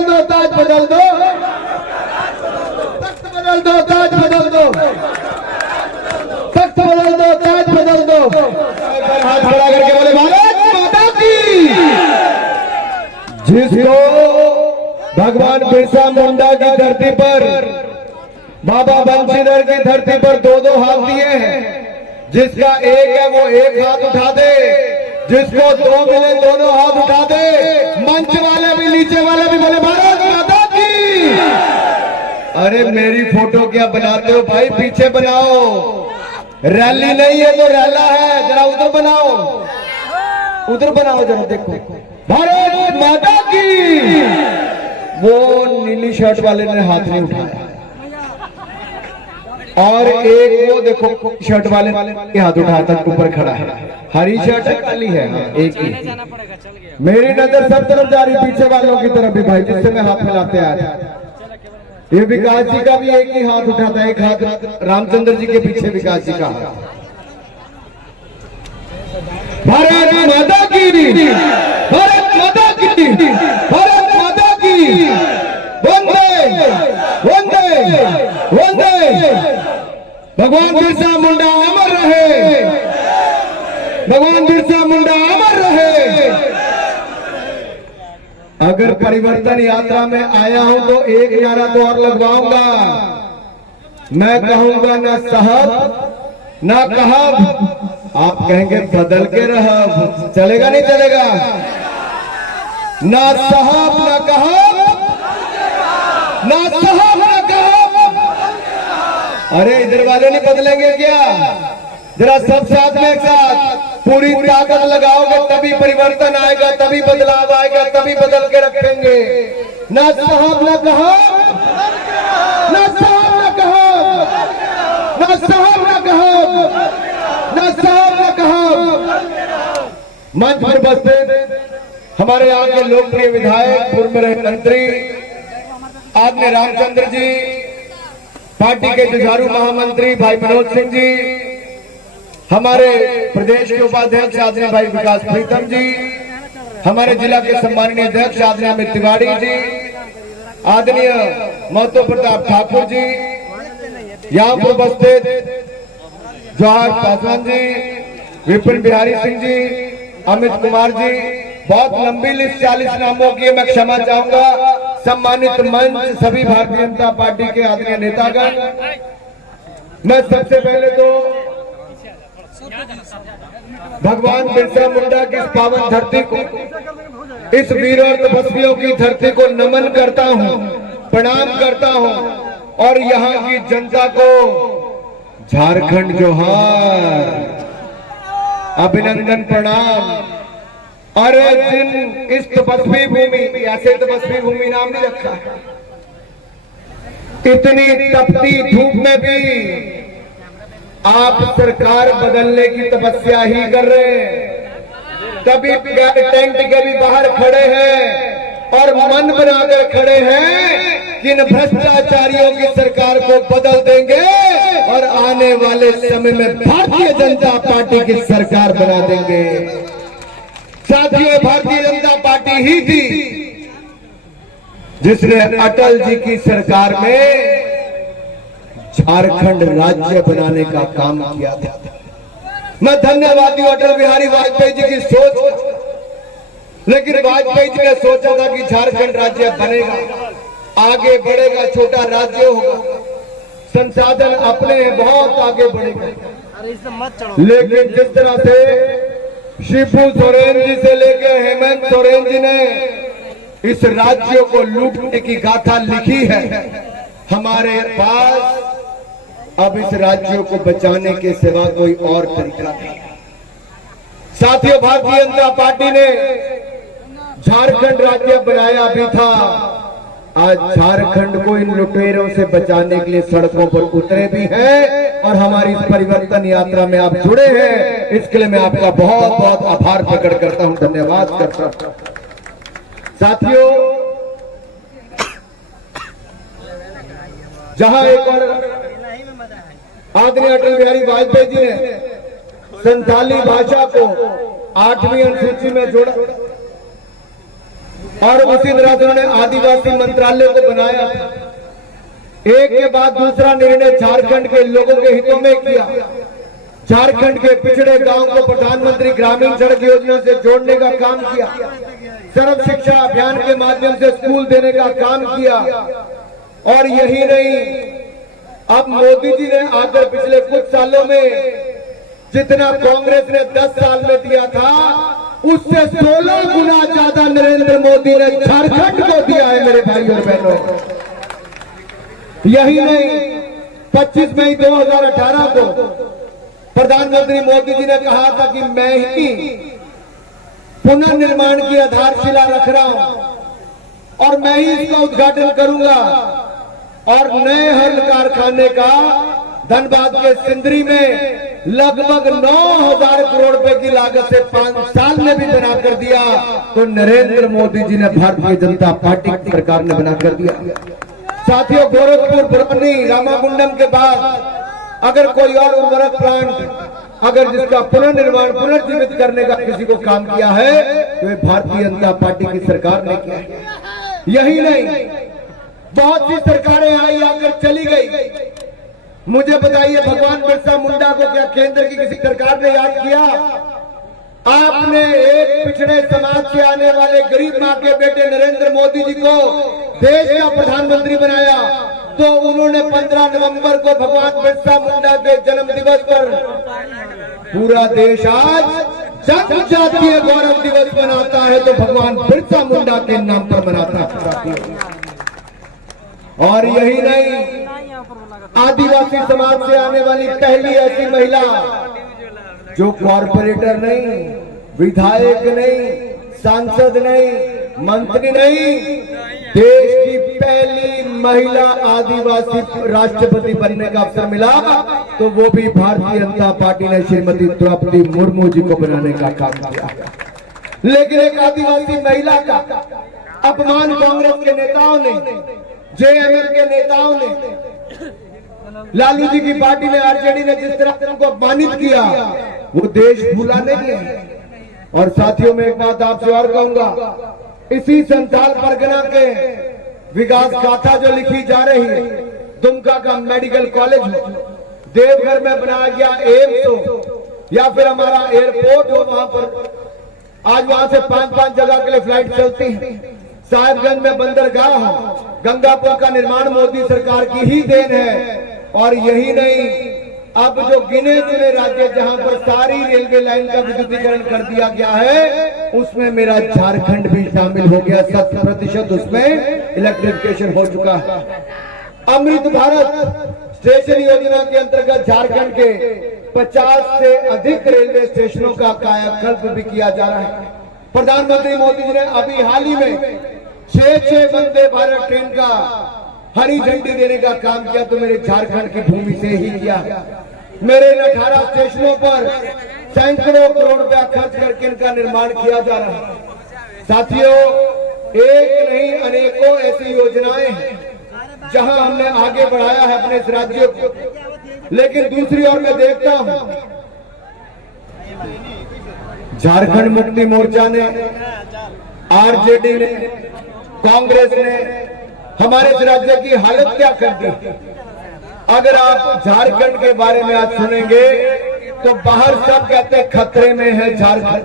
बदल दो, ताज बदल दो, तख्त बदल दो, ताज बदल दो, तख्त बदल दो, ताज बदल दो। हाथ खड़ा करके बोले भारत माता की। जिसको भगवान बिरसा मुंडा की धरती पर, बाबा बंशीधर की धरती पर दो दो हाथ दिए हैं, जिसका एक है वो एक हाथ उठा दे, जिसको दो मिले दोनों हाथ उठा दे। मंच वाले भी नीचे वाले भी बोले भारत माता की। अरे मेरी फोटो क्या बनाते हो भाई, पीछे बनाओ। रैली नहीं है तो रैला है, जरा उधर बनाओ, उधर बनाओ जरा, देखो भारत माता की। वो नीली शर्ट वाले ने हाथ नहीं उठाया और एक वो देखो शर्ट वाले के हाथ उठाया तक ऊपर खड़ा है। हरी शर्ट है, काली है, एक ही। मेरी नजर सब तरफ जा रही, पीछे वालों की तरफ भी भाई, जिससे मैं हाथ मिलाते आया। ये विकास जी का भी एक ही हाथ उठाता है, एक हाथ रामचंद्र जी के पीछे विकास जी का हाथ। भारत माता की, भारत माता की, भारत माता की। वंदे वंदे वंदे। भगवान बिरसा मुंडा अमर रहे, भगवान बिरसा मुंडा अमर रहे। अगर परिवर्तन यात्रा में आया हूं तो एक नारा तो और लगवाऊंगा। मैं कहूंगा ना साहब ना कहब, आप कहेंगे बदल के रहब। चलेगा नहीं चलेगा? ना साहब ना कहब, ना साहब ना कहब। अरे इधर वाले नहीं बदलेंगे क्या? जरा सब साथ में एक साथ पूरी ताकत लगाओगे तभी परिवर्तन आएगा, तभी बदलाव आएगा, तभी बदल के रखेंगे। ना साहब ना कहब, ना साहब ना कहब, ना साहब ना कहब, ना साहब ना कहब। मंच पर उपस्थित हमारे यहाँ के लोकप्रिय विधायक, पूर्व रहे मंत्री आदरणीय रामचंद्र जी, पार्टी के जुझारू महामंत्री भाई मनोज सिंह जी, हमारे प्रदेश के उपाध्यक्ष आदरणीय भाई विकास प्रीतम जी, हमारे जिला के सम्माननीय अध्यक्ष आदरणीय अमित तिवारी जी, आदरणीय महतो प्रताप ठाकुर जी, यहाँ पर उपस्थित जवाहर पासवान जी, विपिन बिहारी सिंह जी, अमित कुमार जी। बहुत लंबी लिस्ट 40 नामों की, मैं क्षमा चाहूंगा। सम्मानित मंच, सभी भारतीय जनता पार्टी के आदरणीय नेतागण, मैं सबसे पहले तो भगवान बिरसा मुंडा की इस पावन धरती को, इस वीर और तपस्वियों की धरती को नमन करता हूं, प्रणाम करता हूं और यहाँ की जनता को झारखंड जोहार, अभिनंदन, प्रणाम। अरे जिन इस तपस्वी भूमि, ऐसे तपस्वी भूमि नाम नहीं रखा है, इतनी तपती धूप में भी आप सरकार बदलने की तपस्या ही कर रहे हैं। कभी टेंट के भी बाहर खड़े हैं और मन बनाकर खड़े हैं कि इन भ्रष्टाचारियों की सरकार को बदल देंगे और आने वाले समय में भारतीय जनता पार्टी की सरकार बना देंगे। साथियों, भारतीय जनता पार्टी ही थी जिसने अटल जी की सरकार में झारखंड राज्य बनाने का काम किया था। मैं धन्यवादी अटल बिहारी वाजपेयी जी की सोच, लेकिन वाजपेयी जी ने सोचा था कि झारखंड राज्य बनेगा, आगे बढ़ेगा, छोटा राज्य होगा, संसाधन अपने हैं, बहुत आगे बढ़ेगा। लेकिन जिस तरह से शिबू सोरेन जी से लेकर हेमंत सोरेन जी ने इस राज्य को लूटने की गाथा लिखी है, हमारे पास अब इस राज्य को बचाने के सिवा कोई और तरीका नहीं। साथियों, भारतीय जनता पार्टी ने झारखंड राज्य बनाया भी था, आज झारखंड को इन लुटेरों से बचाने के लिए सड़कों पर उतरे भी हैं और हमारी इस परिवर्तन यात्रा में आप जुड़े हैं। इसके लिए मैं आपका बहुत बहुत आभार प्रकट करता हूं, धन्यवाद करता हूं। साथियों, जहां एक और आदरणीय अटल बिहारी वाजपेयी जी ने संथाली भाषा को 8वीं अनुसूची में जोड़ा, और उसी तरह से उन्होंने आदिवासी मंत्रालय को बनाया। एक के बाद दूसरा निर्णय झारखंड के लोगों के हितों में किया। झारखंड के पिछड़े गांव को प्रधानमंत्री ग्रामीण सड़क योजना से जोड़ने का काम किया। सर्व शिक्षा अभियान के माध्यम से स्कूल देने का काम किया। और यही नहीं, अब मोदी जी ने आकर पिछले कुछ सालों में जितना कांग्रेस ने 10 साल में दिया था, उससे 16 गुना ज्यादा नरेंद्र मोदी ने झारखंड को दिया है मेरे भाई और बहनों। यही नहीं, 25 मई 2018 को प्रधानमंत्री मोदी जी ने कहा था कि मैं ही पुनर्निर्माण की आधारशिला रख रहा हूं और मैं ही इसका उद्घाटन करूंगा। और नए हल कारखाने का धनबाद के सिंदरी में लगभग 9,000 करोड़ रुपए की लागत से 5 साल में भी बना कर दिया। तो नरेंद्र मोदी जी ने, भारतीय जनता पार्टी की सरकार ने बना कर दिया। साथियों, गोरखपुर, बरौनी, रामागुंडम के बाद अगर कोई और उर्वरक प्लांट अगर जिसका पुनर्निर्माण, पुनर्जीवित करने का किसी को काम किया है तो ये भारतीय जनता पार्टी की सरकार ने किया है। यही नहीं, बहुत सी सरकारें आई आकर चली गई। मुझे बताइए, भगवान बिरसा मुंडा को क्या केंद्र की किसी सरकार ने याद किया? आपने एक पिछड़े समाज से आने वाले गरीब माँ के बेटे नरेंद्र मोदी जी को देश का प्रधानमंत्री बनाया, तो उन्होंने 15 नवंबर को भगवान बिरसा मुंडा के जन्म दिवस पर पूरा देश आज जनजातीय गौरव दिवस मनाता है, तो भगवान बिरसा मुंडा के नाम पर मनाता है। और यही नहीं, आदिवासी समाज से आने वाली पहली ऐसी महिला जो कॉर्पोरेटर नहीं, विधायक नहीं, सांसद नहीं, मंत्री नहीं, देश की पहली महिला आदिवासी राष्ट्रपति बनने का अवसर मिला, तो वो भी भारतीय जनता पार्टी ने श्रीमती द्रौपदी मुर्मू जी को बनाने का काम किया। लेकिन एक आदिवासी महिला का अपमान कांग्रेस के नेताओं ने, जेएमएम के नेताओं ने, लालू जी की पार्टी ने, आरजेडी ने जिस तरह उनको अपमानित किया, वो देश भूला नहीं है। और साथियों, में एक बात आपसे और कहूंगा, इसी संथाल परगना के विकास गाथा जो लिखी जा रही है, दुमका का मेडिकल कॉलेज हो, देवघर में बनाया गया एम्स हो, या फिर हमारा एयरपोर्ट हो, वहां पर आज वहां से 5-5 जगह के लिए फ्लाइट चलती है, साहिबगंज में बंदरगाह हो, गंगापुर का निर्माण मोदी सरकार की ही देन है। और यही नहीं, अब जो गिने चुने राज्य जहां पर सारी रेलवे लाइन का विद्युतीकरण कर दिया गया है, उसमें मेरा झारखंड भी शामिल हो गया। 100% उसमें इलेक्ट्रिफिकेशन हो चुका है। अमृत भारत स्टेशन योजना के अंतर्गत झारखंड के 50 से अधिक रेलवे स्टेशनों का कायाकल्प भी किया जा रहा है। प्रधानमंत्री मोदी जी ने अभी हाल ही में 6 वंदे भारत ट्रेन का हरी झंडी देने का काम किया, तो मेरे झारखंड की भूमि से ही किया। मेरे 18 स्टेशनों पर सैकड़ों करोड़ रुपया खर्च करके इनका निर्माण किया जा रहा है। साथियों, एक नहीं अनेकों ऐसी योजनाएं हैं जहां हमने आगे बढ़ाया है अपने इस राज्य को। लेकिन दूसरी ओर मैं देखता हूं, झारखंड मुक्ति मोर्चा ने, आरजेडी ने, कांग्रेस ने हमारे इस राज्य की हालत क्या कर दी। अगर आप झारखंड के बारे में आज सुनेंगे तो बाहर सब कहते हैं खतरे में है झारखंड।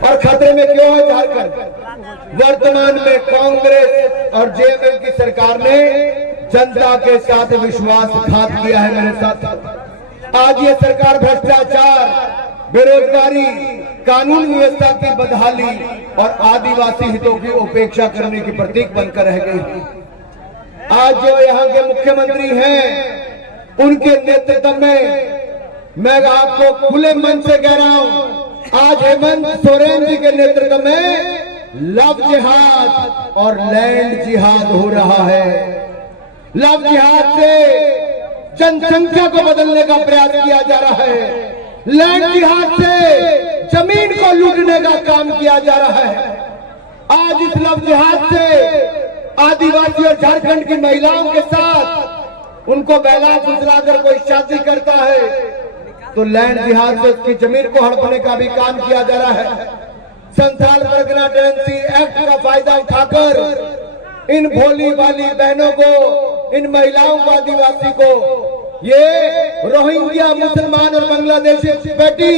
और खतरे में क्यों है झारखंड? वर्तमान में कांग्रेस और जेएमएम की सरकार ने जनता के साथ विश्वासघात किया है। मेरे साथ आज ये सरकार भ्रष्टाचार, बेरोजगारी, कानून व्यवस्था की बदहाली और आदिवासी हितों की उपेक्षा करने की प्रतीक बनकर रह गई। आज जो यहाँ के मुख्यमंत्री हैं, उनके नेतृत्व में मैं आपको खुले मन से कह रहा हूं, आज हेमंत सोरेन जी के नेतृत्व में लव जिहाद और लैंड जिहाद हो रहा है। लव जिहाद से जनसंख्या को बदलने का प्रयास किया जा रहा है, लैंड जिहाद से जमीन को लूटने का काम किया जा रहा है। आज इस लव जिहाद से आदिवासी और झारखंड की महिलाओं के साथ उनको बहला फुसलाकर कोई शादी करता है तो लैंड जिहाद से उसकी जमीन को हड़पने का भी काम किया जा रहा है। संथाल परगना टेनेंसी एक्ट का फायदा उठाकर इन भोली भाली बहनों को, इन महिलाओं को, आदिवासी को ये रोहिंग्या मुसलमान और बांग्लादेशी बेटी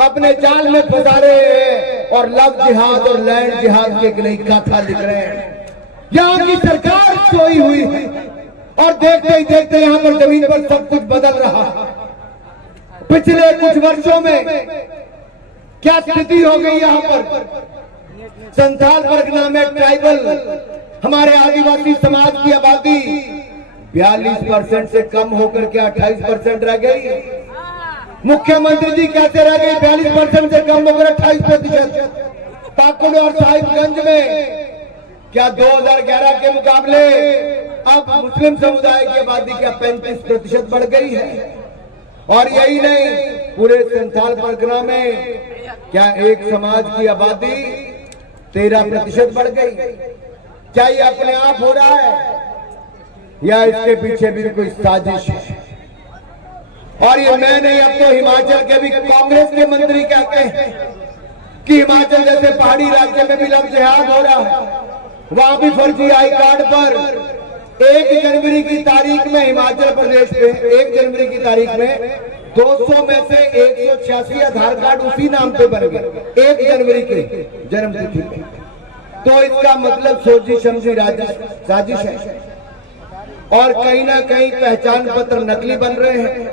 अपने जाल में फंसा रहे हैं और लव जिहाद और लैंड जिहाद के लिए गाथा लिख रहे हैं। यहाँ की सरकार सोई हुई है और देखते ही देखते यहाँ पर जमीन पर सब कुछ बदल रहा है। पिछले कुछ वर्षों में क्या स्थिति हो गई यहाँ पर। संथाल परगना में ट्राइबल हमारे आदिवासी समाज की आबादी 42% से कम होकर के 28% रह गई। मुख्यमंत्री जी कैसे रह गई 42% से कम होकर 28%। पाकुड़ और साहिबगंज में क्या 2011 के मुकाबले अब मुस्लिम समुदाय की आबादी क्या 35% बढ़ गई है। और यही नहीं, पूरे संथाल परगना में क्या एक समाज की आबादी 13% बढ़ गई। क्या ये अपने आप हो रहा है या इसके पीछे भी कोई साजिश है। और ये मैं नहीं, अब तो हिमाचल के भी कांग्रेस के मंत्री कहते हैं कि हिमाचल जैसे पहाड़ी राज्य में भी लव जिहाद हो रहा है। वहां भी फर्जी आई कार्ड पर 1 जनवरी की तारीख में हिमाचल प्रदेश में 1 जनवरी की तारीख में 200 में से 186 आधार कार्ड उसी नाम पे बन गए 1 जनवरी के जन्म तिथि पे। तो इसका मतलब सोची समझी साजिश है। और कहीं ना कहीं पहचान पत्र नकली बन रहे हैं।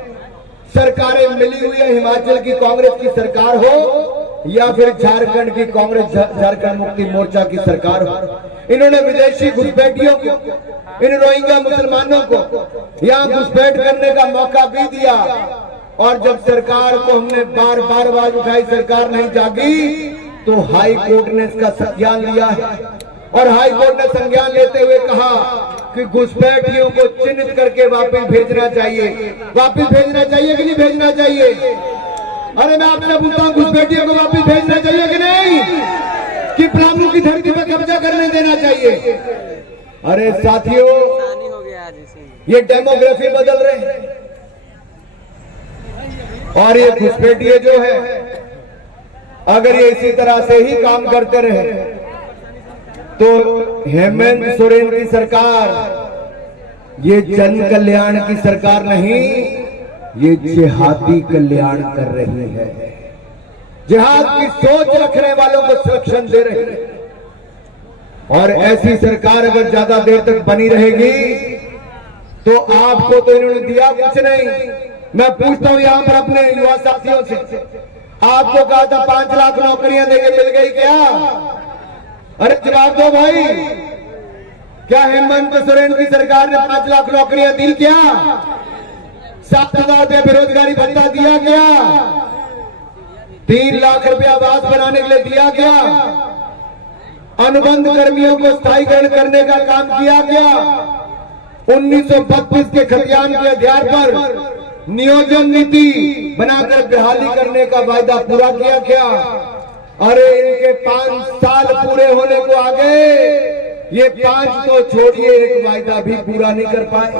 सरकारें मिली हुई है, हिमाचल की कांग्रेस की सरकार हो या फिर झारखंड की कांग्रेस झारखंड मुक्ति मोर्चा की सरकार हो। इन्होंने विदेशी घुसपैठियों को, इन रोहिंग्या मुसलमानों को यहाँ घुसपैठ करने का मौका भी दिया। और जब सरकार को हमने बार बार आवाज उठाई, सरकार नहीं जागी, तो हाई कोर्ट ने इसका संज्ञान लिया है। और हाई कोर्ट ने संज्ञान लेते हुए कहा कि घुसपैठियों को चिन्हित करके वापस भेजना चाहिए। वापस भेजना चाहिए कि नहीं भेजना चाहिए? अरे मैं आपसे पूछता हूँ, घुसपैठियों को वापस भेजना चाहिए कि नहीं? कि पलामू की धरती पर कब्जा करने देना चाहिए? अरे साथियों, ये डेमोग्राफी बदल रहे हैं। और ये घुसपैठिए जो है, अगर ये इसी तरह से ही काम करते रहे तो हेमंत सोरेन की सरकार ये जन कल्याण की सरकार नहीं, ये जिहादी कल्याण कर रही है। जिहाद की सोच रखने वालों को संरक्षण दे रही है। और ऐसी सरकार अगर ज्यादा देर तक बनी रहेगी तो आपको तो इन्होंने दिया कुछ नहीं। मैं पूछता हूं यहां पर अपने युवा साथियों से, आपको कहा था 5 लाख नौकरियां देके मिल गई क्या? अरे जवाब दो भाई, क्या हेमंत सोरेन की सरकार ने 5 लाख नौकरियां दी क्या? 7,000 रुपया बेरोजगारी भत्ता दिया क्या? 3 लाख रुपया आवास बनाने के लिए दिया क्या? अनुबंध कर्मियों को स्थायीकरण करने का काम किया क्या? 1932 के खतियान के आधार पर नियोजन नीति बनाकर बहाली करने का वायदा पूरा किया क्या? अरे इनके 5 साल पूरे होने को आ गए, ये 5 तो छोड़िए, एक वायदा भी पूरा नहीं कर पाए।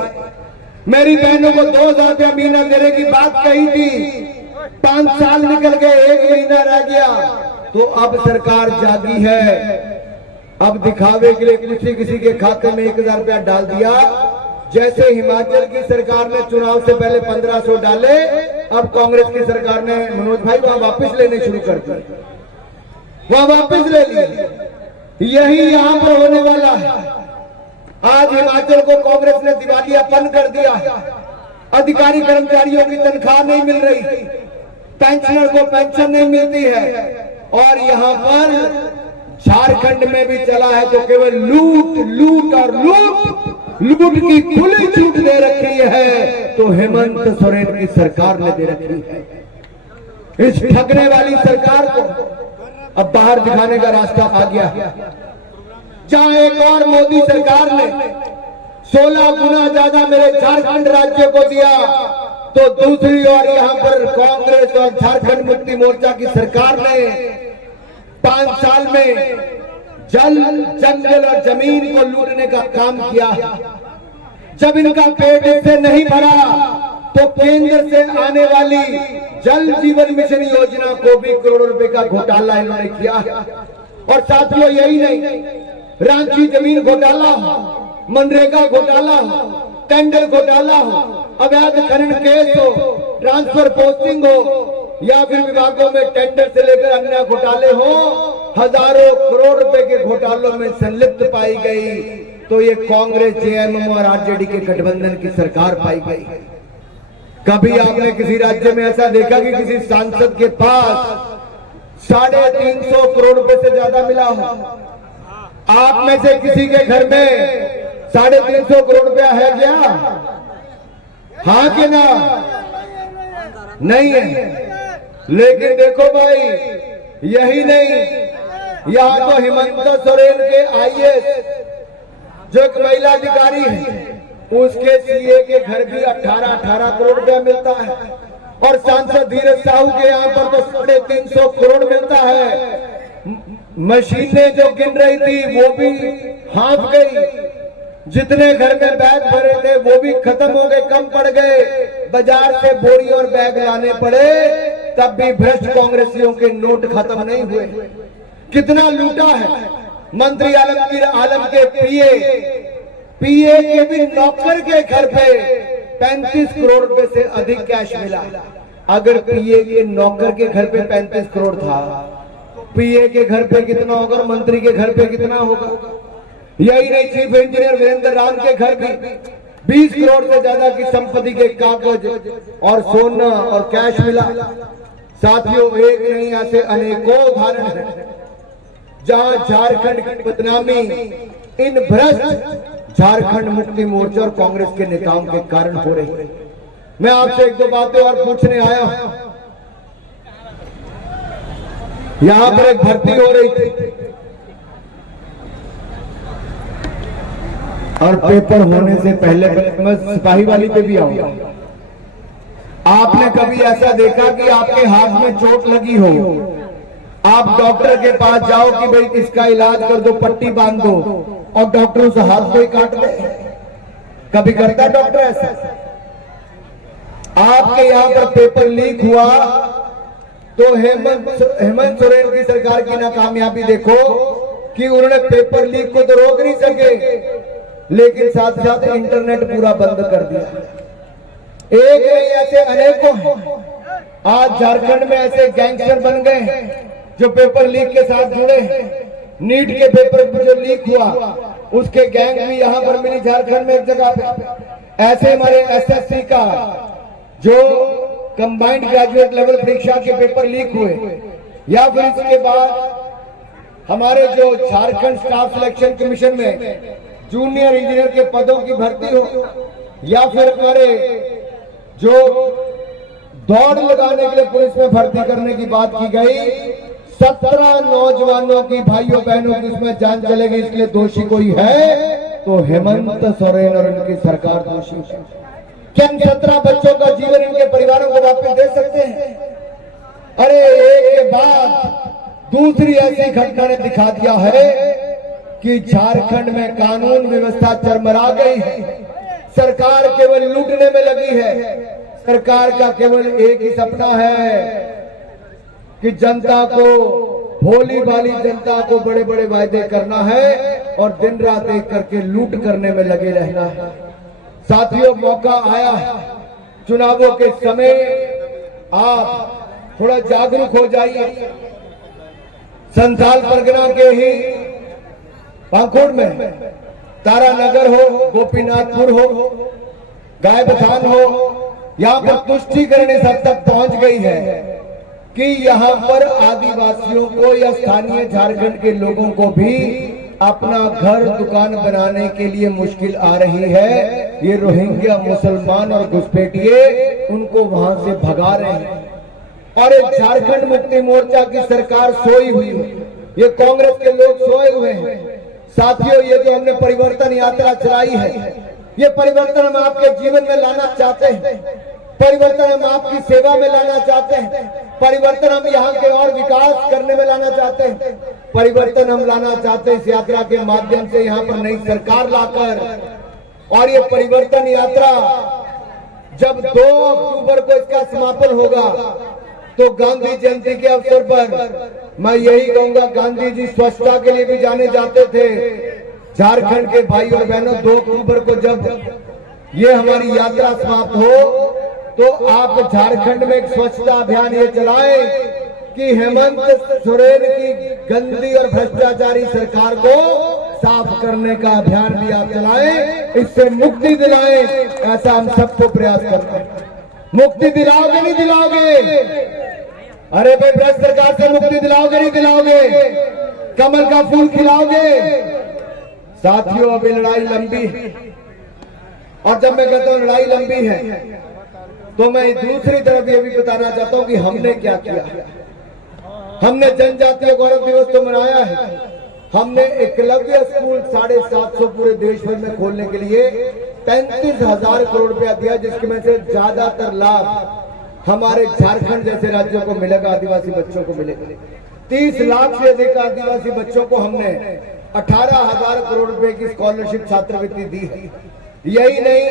मेरी बहनों को 2,000 रुपया महीना देने की बात कही थी, 5 साल निकल गए, 1 महीना रह गया। तो अब सरकार जागी है, अब दिखावे के लिए किसी के खाते में 1,000 रुपया डाल दिया। जैसे हिमाचल की सरकार ने चुनाव से पहले 1500 डाले, अब कांग्रेस की सरकार ने मनोज भाई वहां वापस लेने शुरू कर दिए, वहां वापस ले लिए। यही यहां पर होने वाला है। आज हिमाचल को कांग्रेस ने दिवालियापन कर दिया है। अधिकारी कर्मचारियों की तनख्वाह नहीं मिल रही, पेंशनर को पेंशन नहीं मिलती है। और यहाँ पर झारखंड में भी चला है तो केवल लूट लूट और लूट की खुली छूट दे रखी है, तो हेमंत सोरेन की सरकार ने दे रखी है। इस ठगने वाली सरकार को अब बाहर दिखाने का रास्ता आ गया। जहां एक और मोदी सरकार ने 16 गुना ज्यादा मेरे झारखंड राज्य को दिया, तो दूसरी ओर यहां पर कांग्रेस और झारखंड मुक्ति मोर्चा की सरकार ने 5 साल में जल, जंगल और जमीन को लूटने का काम किया। जब इनका पेट इससे नहीं भरा तो केंद्र से आने वाली जल जीवन मिशन योजना को भी करोड़ों रुपए का घोटाला इन्होंने किया है। और साथियों यही नहीं, रांची जमीन घोटाला हो, मनरेगा घोटाला हो, टेंडर घोटाला हो, अवैध खनन केस हो, ट्रांसफर पोस्टिंग हो, या फिर विभागों में टेंडर से लेकर अन्य घोटाले हो, हजारों करोड़ रुपए के घोटालों में संलिप्त पाई गई तो ये कांग्रेस, जेएमएम और आरजेडी के गठबंधन की सरकार पाई गई। कभी आपने किसी राज्य में ऐसा देखा कि किसी सांसद के पास 350 करोड़ रुपए से ज्यादा मिला हो? आप में से किसी के घर में 350 करोड़ रुपया है क्या? हाँ कि ना? नहीं है। लेकिन देखो भाई, यही नहीं, यहां तो हेमंत सोरेन के आईएएस जो एक महिला अधिकारी है, उसके सीए के घर भी 18 करोड़ रुपया मिलता है। और सांसद धीरज साहू के यहाँ पर तो 350 करोड़ मिलता है। मशीनें जो गिन रही थी वो भी हाँफ गई, जितने घर में बैग भरे थे वो भी खत्म हो गए, कम पड़ गए, बाजार से बोरी और बैग लाने पड़े, तब भी भ्रष्ट कांग्रेसियों के नोट खत्म नहीं हुए। कितना लूटा है। मंत्री आलमगीर आलम के पीए के भी नौकर के घर पे 35 करोड़ रुपए से अधिक कैश मिला। अगर पीए के नौकर के घर पे 35 करोड़ था, पीए के घर पे कितना होगा, मंत्री के घर पे कितना होगा? यही नहीं, चीफ इंजीनियर वीरेंद्र राम के घर भी 20 करोड़ से ज्यादा की संपत्ति के कागज और सोना और कैश मिला। साथियों, एक नहीं, ऐसे अनेकों उदाहरण हैं जहां झारखंड की बदनामी इन भ्रष्ट झारखंड मुक्ति मोर्चा और कांग्रेस के नेताओं के कारण हो रही है। मैं आपसे एक दो बातें और पूछने आया हूं। यहां पर एक भर्ती हो रही थी और पेपर होने से पहले मैं सिपाही वाली पे भी आऊंगा। आपने कभी ऐसा देखा कि आपके हाथ में चोट लगी हो, आप डॉक्टर के पास जाओ कि भाई इसका इलाज कर दो, पट्टी बांध दो, और डॉक्टर उस हाथ को ही काट दे? कभी करता है डॉक्टर ऐसा? आपके यहां पर पेपर लीक हुआ तो हेमंत सोरेन की सरकार की नाकामयाबी देखो कि उन्होंने पेपर लीक को तो रोक नहीं सके, लेकिन साथ साथ इंटरनेट पूरा बंद कर दिया। एक नहीं, ऐसे अनेकों हैं। आज झारखंड में ऐसे गैंगस्टर बन गए हैं जो पेपर लीक के साथ जुड़े हैं। नीट के पेपर जो लीक हुआ उसके गैंग भी यहां पर मिली झारखंड में एक जगह पे। ऐसे हमारे एसएससी का जो कंबाइंड ग्रेजुएट लेवल परीक्षा के पेपर लीक हुए, या फिर इसके बाद हमारे जो झारखंड स्टाफ सिलेक्शन कमीशन में जूनियर इंजीनियर के पदों की भर्ती हो, या फिर हमारे जो दौड़ लगाने के लिए पुलिस में भर्ती करने की बात की गई, 17 नौजवानों की, भाइयों बहनों की उसमें जान चलेगी, इसलिए दोषी कोई है तो हेमंत सोरेन और उनकी सरकार दोषी है। क्या इन 17 बच्चों का जीवन इनके परिवारों को वापस दे सकते हैं? अरे एक के बाद दूसरी ऐसी घटना ने दिखा दिया है कि झारखंड में कानून व्यवस्था चरमरा गई है। सरकार केवल लूटने में लगी है। सरकार का केवल एक ही सपना है कि जनता को, भोली भाली जनता को बड़े बड़े वायदे करना है और दिन रात एक करके लूट करने में लगे रहना है। साथियों, मौका आया है चुनावों के समय, आप थोड़ा जागरूक हो जाइए। संथाल परगना के ही पाकुड़ में तारानगर हो, गोपीनाथपुर हो, गायबथान हो, यहाँ पर तुष्टीकरण इस हद तक पहुंच गई है कि यहाँ पर आदिवासियों को या स्थानीय झारखंड के लोगों को भी अपना घर दुकान बनाने के लिए मुश्किल आ रही है। ये रोहिंग्या मुसलमान और घुसपैठिए उनको वहां से भगा रहे हैं और एक झारखंड मुक्ति मोर्चा की सरकार सोई हुई है, ये कांग्रेस के लोग सोए हुए हैं। साथियों, ये जो हमने परिवर्तन यात्रा चलाई है, ये परिवर्तन हम आपके जीवन में लाना चाहते हैं। परिवर्तन हम आपकी सेवा में लाना चाहते हैं। परिवर्तन हम यहाँ के और विकास करने में लाना चाहते हैं। परिवर्तन हम लाना चाहते हैं इस यात्रा के माध्यम से, यहाँ पर नई सरकार लाकर। और ये परिवर्तन यात्रा जब 2 अक्टूबर को इसका समापन होगा तो गांधी जयंती के अवसर पर मैं यही कहूंगा, गांधी जी स्वच्छता के लिए भी जाने जाते थे। झारखंड के भाई और बहनों, 2 अक्टूबर को जब ये हमारी यात्रा समाप्त हो तो आप झारखंड में एक स्वच्छता अभियान ये चलाएं कि हेमंत सोरेन की गंदी और भ्रष्टाचारी सरकार को साफ करने का अभियान भी आप चलाएं, इससे मुक्ति दिलाएं। ऐसा हम सबको प्रयास करते हैं। मुक्ति दिलाओगे नहीं दिलाओगे? अरे भाई, भ्रष्ट सरकार से मुक्ति दिलाओगे नहीं दिलाओगे? कमल का फूल खिलाओगे? साथियों, अभी लड़ाई लंबी है, और जब मैं कहता हूं लड़ाई लंबी है तो मैं दूसरी तरफ ये भी बताना चाहता हूं कि हमने क्या किया। हमने जनजातीय गौरव दिवस तो मनाया है। हमने एकलव्य स्कूल 750 पूरे देश भर में खोलने के लिए 33,000 करोड़ रुपया दिया, जिसके में से ज्यादातर लाभ हमारे झारखंड जैसे राज्यों को मिलेगा, आदिवासी बच्चों को मिलेगा। 30 लाख से अधिक आदिवासी बच्चों को हमने 18,000 करोड़ रुपए की स्कॉलरशिप छात्रवृत्ति दी है। यही नहीं,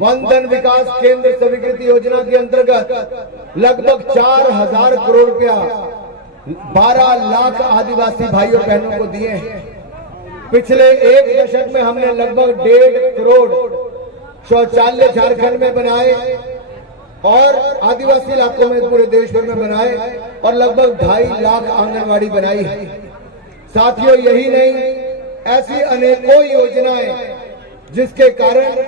वन धन विकास केंद्र स्वीकृति योजना के अंतर्गत लगभग 4,000 करोड़ रुपया 12 लाख आदिवासी भाई और बहनों को दिए हैं। पिछले 1 दशक में हमने लगभग 1.5 करोड़ शौचालय झारखंड में बनाए और आदिवासी इलाकों में पूरे देश भर में बनाए, और लगभग 2.5 लाख आंगनबाड़ी बनाई है। साथियों, यही नहीं, ऐसी अनेकों योजनाएं जिसके कारण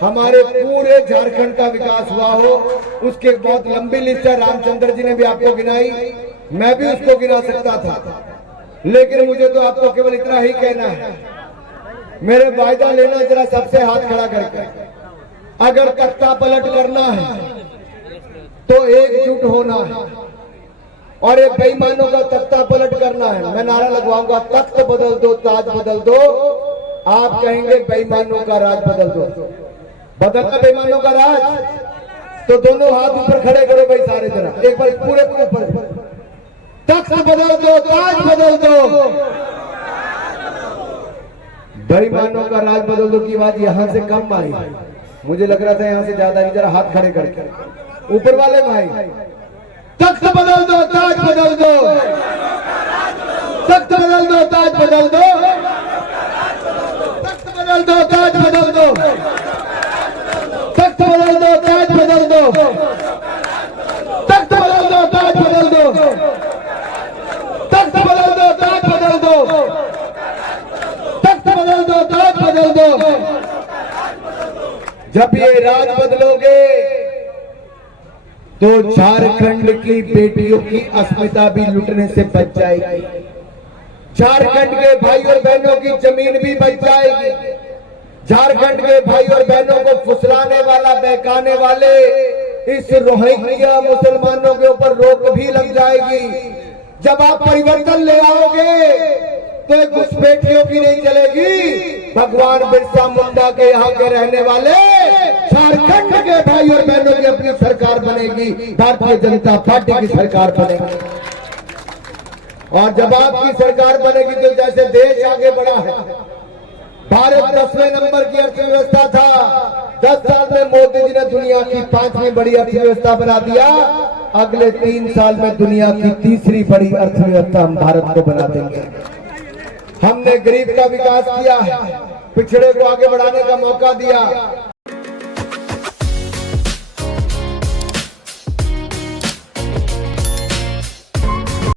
हमारे पूरे झारखंड का विकास हुआ हो, उसके बहुत लंबी लिस्ट है। रामचंद्र जी ने भी आपको गिनाई, मैं भी उसको गिना सकता था, लेकिन मुझे तो आपको केवल इतना ही कहना है, मेरे वायदा लेना जरा सबसे हाथ खड़ा करके। अगर तख्ता पलट करना है तो एकजुट होना है, और ये बेईमानों का तख्ता पलट करना है। मैं नारा लगवाऊंगा, तख्त बदल दो, ताज बदल दो। आप कहेंगे बेईमानों का राज बदल दो। बदलना बेईमानों का राज, तो दोनों हाथ ऊपर खड़े करो भाई, सारे जरा एक बार पूरे को ऊपर। तख्त बदल दो, ताज बदल दो, बेईमानों का राज बदल दो की आवाज यहां से कम आई, मुझे लग रहा था यहां से ज्यादा। जरा हाथ खड़े करके ऊपर वाले भाई, तख्त बदल दो, ताज बदल दो, तख्त बदल दो, ताज बदल दो, तख्त बदल दो, ताज बदल दो, तख्त बदल दो, ताज बदल दो, तख्त बदल दो, ताज बदल दो, तख्त बदल दो, ताज बदल दो, तख्त बदल दो, ताज बदल दो। जब ये राज बदलोगे तो झारखंड की बेटियों की अस्मिता भी लुटने से बच जाएगी, झारखंड के भाई और बहनों की जमीन भी बच जाएगी, झारखंड के भाई और बहनों को फुसलाने वाला, बहकाने वाले इस रोहिंग्या मुसलमानों के ऊपर रोक भी लग जाएगी। जब आप परिवर्तन ले आओगे तो घुसपैठियों की नहीं चलेगी, भगवान बिरसा मुंडा के यहाँ के रहने वाले झारखंड के भाई और बहनों की अपनी सरकार बनेगी, भारतीय जनता पार्टी की सरकार बनेगी। और जब आपकी सरकार बनेगी तो जैसे देश आगे बढ़ा है, भारत 10वें नंबर की अर्थव्यवस्था था, 10 साल में मोदी जी ने दुनिया की 5वीं बड़ी अर्थव्यवस्था बना दिया। अगले 3 साल में दुनिया की 3री बड़ी अर्थव्यवस्था हम भारत को बना देंगे। हमने गरीब का विकास किया है, पिछड़े को आगे बढ़ाने का मौका दिया।